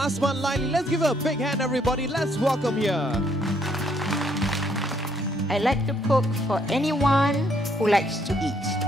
Asman Laili. Let's give her a big hand, everybody. Let's welcome here. I like to cook for anyone who likes to eat.